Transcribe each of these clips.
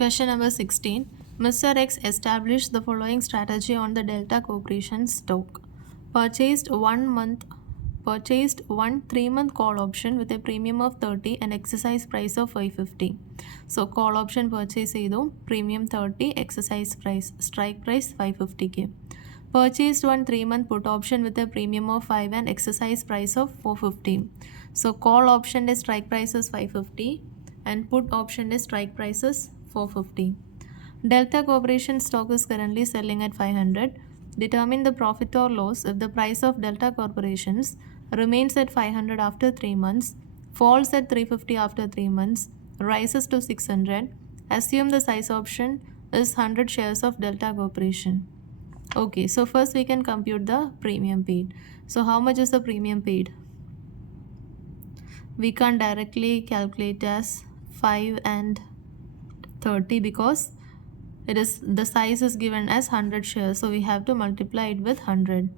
Question number 16. Mr. X established the following strategy on the Delta Corporation stock. Purchased one 3-month call option with a premium of 30 and exercise price of 550. So call option purchase ചെയ്തു, premium 30, exercise price, strike price 550k. Purchased one 3-month put option with a premium of 5 and exercise price of 450. So call option is strike price is 550 and put option is strike price is 450. Delta Corporation stock is currently selling at 500. Determine the profit or loss if the price of Delta Corporations remains at 500 after 3 months, falls at 350 after 3 months, rises to 600. Assume the size option is 100 shares of Delta Corporation. Okay, so first we can compute the premium paid. So how much is the premium paid? We can't directly calculate as 5 and 30 because it is the size is given as 100 shares, so we have to multiply it with 100.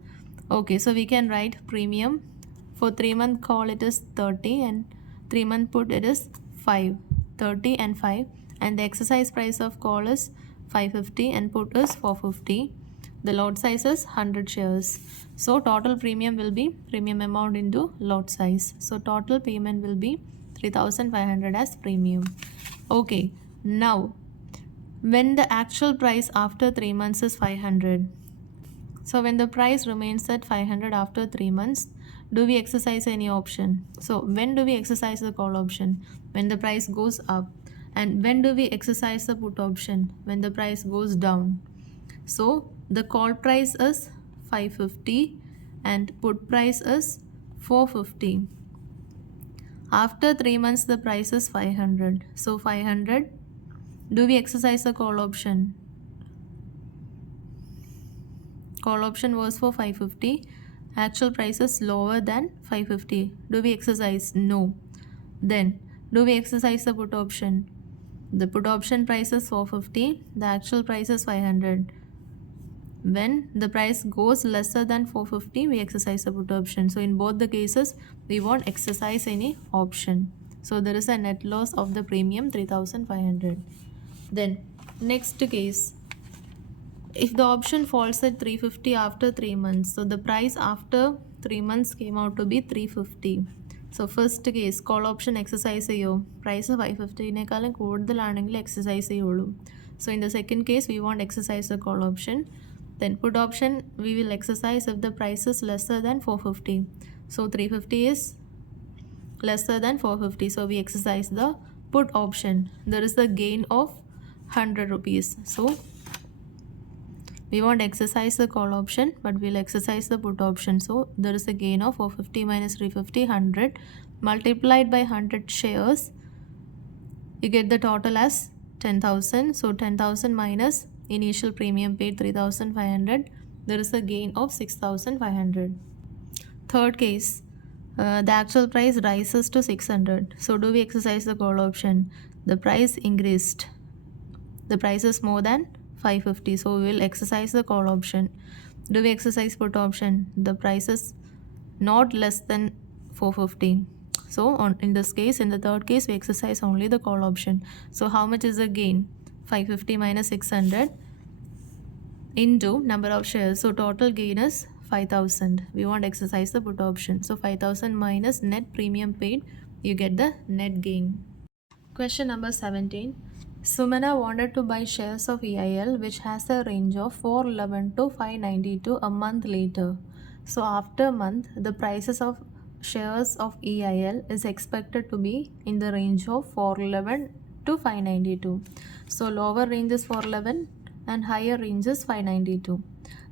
Okay, so we can write premium for 3-month call it is 30 and 3-month put it is 5, 30 and 5, and the exercise price of call is 550 and put is 450. The lot size is 100 shares. So total premium will be premium amount into lot size. So total payment will be 3,500 as premium. Okay, now when the actual price after 3 months is 500. So when the price remains at 500 after 3 months, do we exercise any option? So when do we exercise the call option? When the price goes up. And when do we exercise the put option? When the price goes down. So the call price is 550 and put price is 450. After 3 months the price is 500. So 500. Do we exercise the call option? Call option was for 550. Actual price is lower than 550. Do we exercise? No. Then do we exercise the put option? The put option price is 450. The actual price is 500. When the price goes lesser than 450, we exercise the put option. So in both the cases, we won't exercise any option. So there is a net loss of the premium 3,500. Then next case, if the option falls at 350 after 3 months, so the price after 3 months came out to be 350. So first case, call option exercise cheyo, price 550 നേക്കാളും കൂടുതലാണെങ്കിൽ exercise ചെയ്യുള്ളൂ. So in the second case, we won't exercise the call option. Then put option we will exercise if the price is lesser than 450. So 350 is lesser than 450. So we exercise the put option. There is a gain of 100 rupees. So we won't exercise the call option, but we'll exercise the put option. So there is a gain of 450 minus 350, 100 multiplied by 100 shares. You get the total as 10,000. So 10,000 minus initial premium paid 3,500. There is a gain of 6,500. Third case, the actual price rises to 600. So do we exercise the call option? The price increased. The price is more than 550. So we will exercise the call option. Do we exercise put option? The price is not less than 450. So in this case, in the third case, we exercise only the call option. So how much is the gain? 550 minus 600 into number of shares. So total gain is 5,000. We won't exercise the put option. So 5,000 minus net premium paid, you get the net gain. Question number 17. Sumana wanted to buy shares of EIL which has a range of 411 to 592 a month later. So after a month, the prices of shares of EIL is expected to be in the range of 411 to 592. So lower range is 411 and higher range is 592.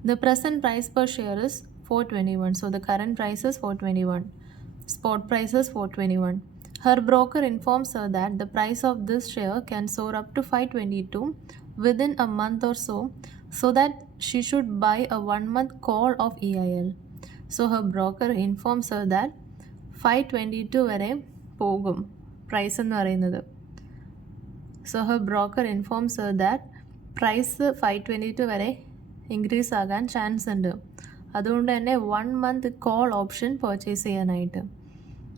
The present price per share is 421. So the current price is 421. Spot price is 421. Her broker informs her that the price of this share can soar up to 522 within a month or so that she should buy a 1-month call of EIL. So her broker informs her that 522 വരെ പോകും price എന്ന് പറയുന്നത്. So her broker informs her that price 522 വരെ increase ആകാൻ chance ഉണ്ട്. അതുകൊണ്ട് തന്നെ 1-month call option purchase ചെയ്യാനായിട്ട്.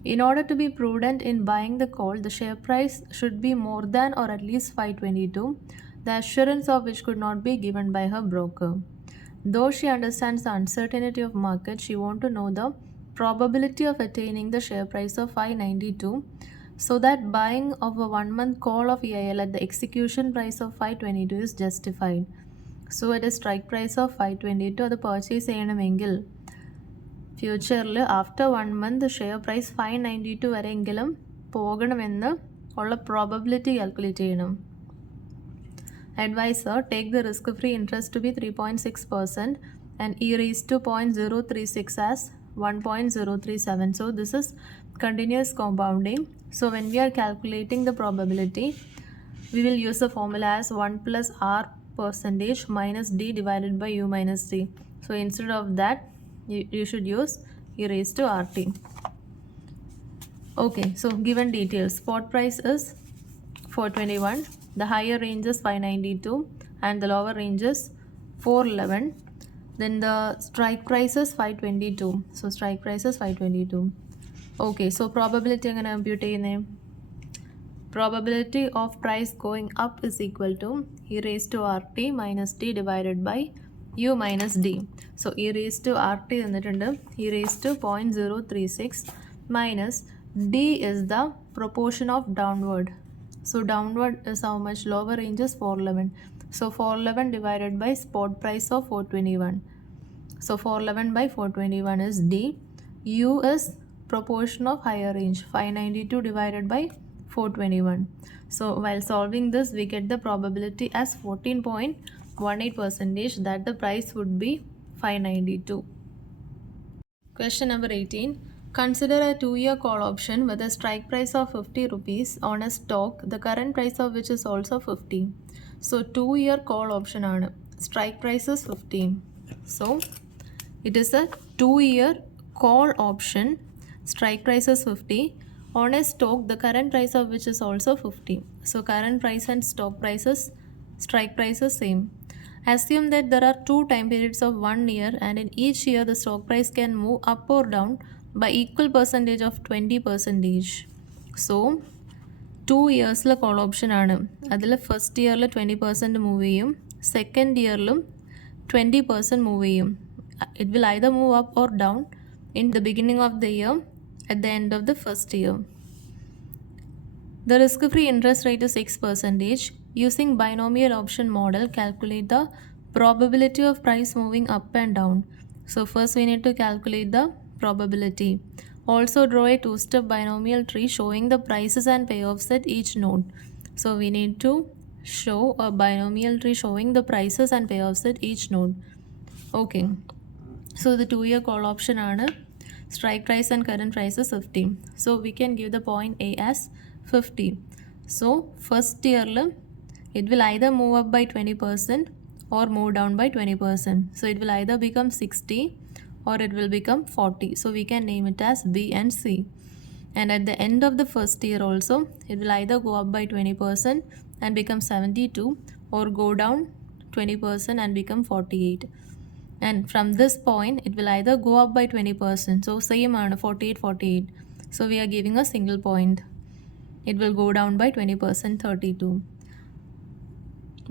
In order to be prudent in buying the call, the share price should be more than or at least 522, the assurance of which could not be given by her broker. Though she understands the uncertainty of market, she wants to know the probability of attaining the share price of 592, so that buying of a 1-month call of EIL at the execution price of 522 is justified. So at a strike price of 522 അത് purchase ചെയ്യണമെങ്കിൽ ഫ്യൂച്ചറിൽ after 1 month share price 592 വരെയെങ്കിലും പോകണമെന്ന് ഉള്ള probability calculate ചെയ്യണം. Advisor, take the risk-free interest to be 3.6% and e raised to 0.036 as 1.037. So this is continuous compounding. So when we are calculating the probability, we will use the formula as 1 plus r percentage minus d divided by u minus d. So instead of that, you should use e raised to rt. Okay, so given details, spot price is 421, the higher range is 592 and the lower range is 411. Then the strike price is 522. So strike price is 522. Okay, so probability I'm going to compute ചെയ്യുന്നേ. Probability of price going up is equal to e raised to rt minus d divided by u minus d. So e raised to rt എന്നിട്ടുണ്ട് e raised to 0.036 minus d is the proportion of downward. So downward is how much? Lower range is 411. So 411 divided by spot price of 421. So 411 by 421 is D. U is proportion of higher range, 592 divided by 421. So while solving this, we get the probability as 14.18% that the price would be 592. Question number 18. Consider a 2-year call option with a strike price of 50 rupees on a stock, the current price of which is also 50. So 2-year call option on strike price is 50. So it is a 2-year call option, strike price is 50 on a stock, the current price of which is also 50. So current price and stock prices, strike price is same. Assume that there are 2 time periods of 1 year and in each year the stock price can move up or down by equal percentage of 20%. So 2 yearsലെ call option ആണ്. അതിൽ first ഇയറിൽ 20% move ചെയ്യും, second ഇയറിലും 20% move ചെയ്യും. It will either move up or down in the beginning of the year, at the end of the first year. The risk-free interest rate is 6%. Using binomial option model, calculate the probability of price moving up and down. So first we need to calculate the probability. Also draw a 2-step binomial tree showing the prices and payoffs at each node. So we need to show a binomial tree showing the prices and payoffs at each node. Okay. So the 2-year call option ആണ്. Strike price and current price is 50. So we can give the point A as 50. So first yearl it will either move up by 20% or move down by 20%. So it will either become 60 or it will become 40. So we can name it as B and C. And at the end of the first year also, it will either go up by 20% and become 72 or go down 20% and become 48. And from this point, it will either go up by 20%. So same ആണ് 48, 48. So we are giving a single point. It will go down by 20%, 32.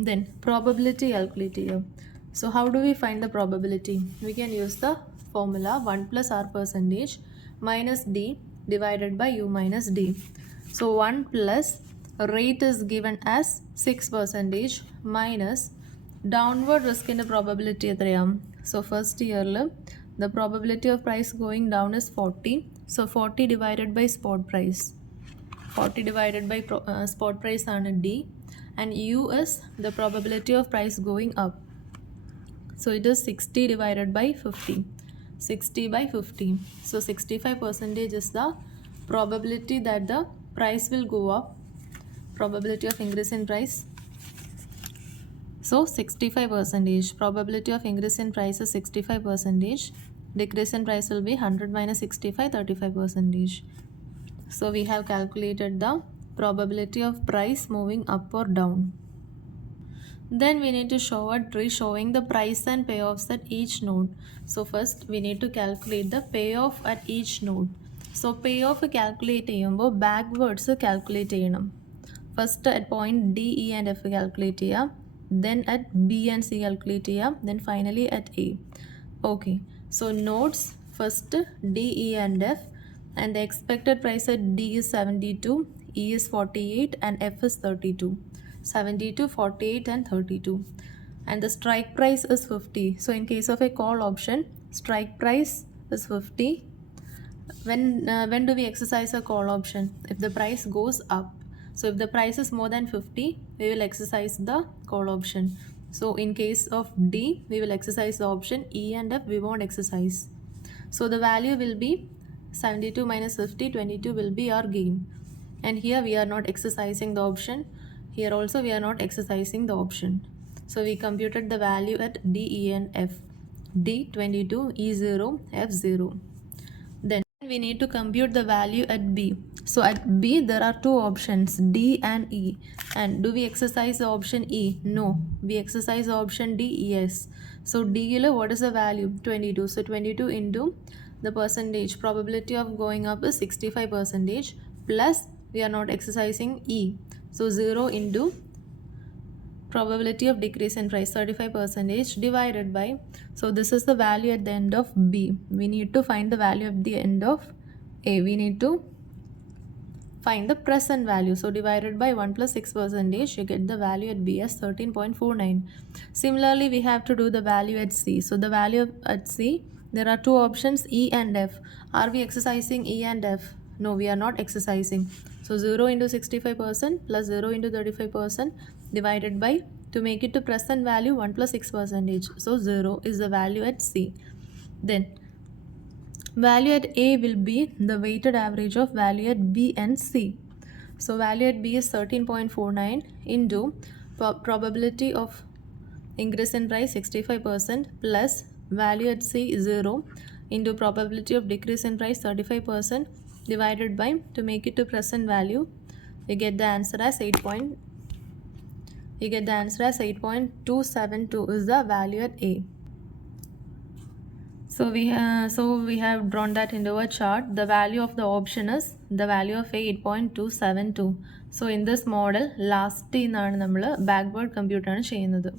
Then probability calculator. So how do we find the probability? We can use the formula 1 plus r percentage minus d divided by u minus d. So 1 plus rate is given as 6% minus downward risk in the probability എത്രയാ? So first year the probability of price going down is 40. So 40 divided by spot price. 40 divided by spot price ആണ് d, and u is the probability of price going up. So it is 60 divided by 50. 60 by 50. So 65% is the probability that the price will go up. Probability of increase in price. So 65%. Probability of increase in price is 65%. Decrease in price will be 100 minus 65, 35%. So we have calculated the probability of price moving up or down. Then we need to show a tree showing the price and payoffs at each node. So first we need to calculate the payoff at each node. So payoff calculate ചെയ്യുമ്പോൾ backwards calculate ചെയ്യണം. First at point D E and F calculate ചെയ്യാം, then at B and C calculate ചെയ്യാം, then finally at A. Okay, so nodes first D E and F, and the expected price at D is 72, E is 48 and F is 32. 72, 48 and 32. And the strike price is 50. So in case of a call option, strike price is 50. When do we exercise a call option? If the price goes up. So if the price is more than 50, we will exercise the call option. So in case of D, we will exercise the option. E and F, we won't exercise. So the value will be 72 minus 50, 22 will be our gain. And here we are not exercising the option. Here also we are not exercising the option. So we computed the value at D, E and F. D 22, E 0, F 0. Then we need to compute the value at B. So at B there are two options, D and E. And do we exercise the option E? No. We exercise the option D, yes. So D, what is the value? 22. So 22 into the percentage, probability of going up is 65%, plus we are not exercising E. So 0 into probability of decrease in price 35% divided by, so this is the value at the end of B. We need to find the value at the end of A. We need to find the present value. So divided by 1 plus 6%, you get the value at B as 13.49. Similarly, we have to do the value at C. So the value at C, there are two options, E and F. Are we exercising E and F? No, we are not exercising. So 0 into 65% plus 0 into 35% divided by, to make it to present value, 1 plus 6%. So 0 is the value at C. Then value at A will be the weighted average of value at B and C. So value at B is 13.49 into probability of increase in price 65% plus value at C is 0 into probability of decrease in price 35% divided by, to make it to present value, you get the answer as 8.272 is the value at A. So we have drawn that into a chart. The value of the option is the value of A 8.272. So in this model, last ആണ് നമ്മൾ backward കമ്പ്യൂട്ടാണ് ചെയ്യുന്നത്.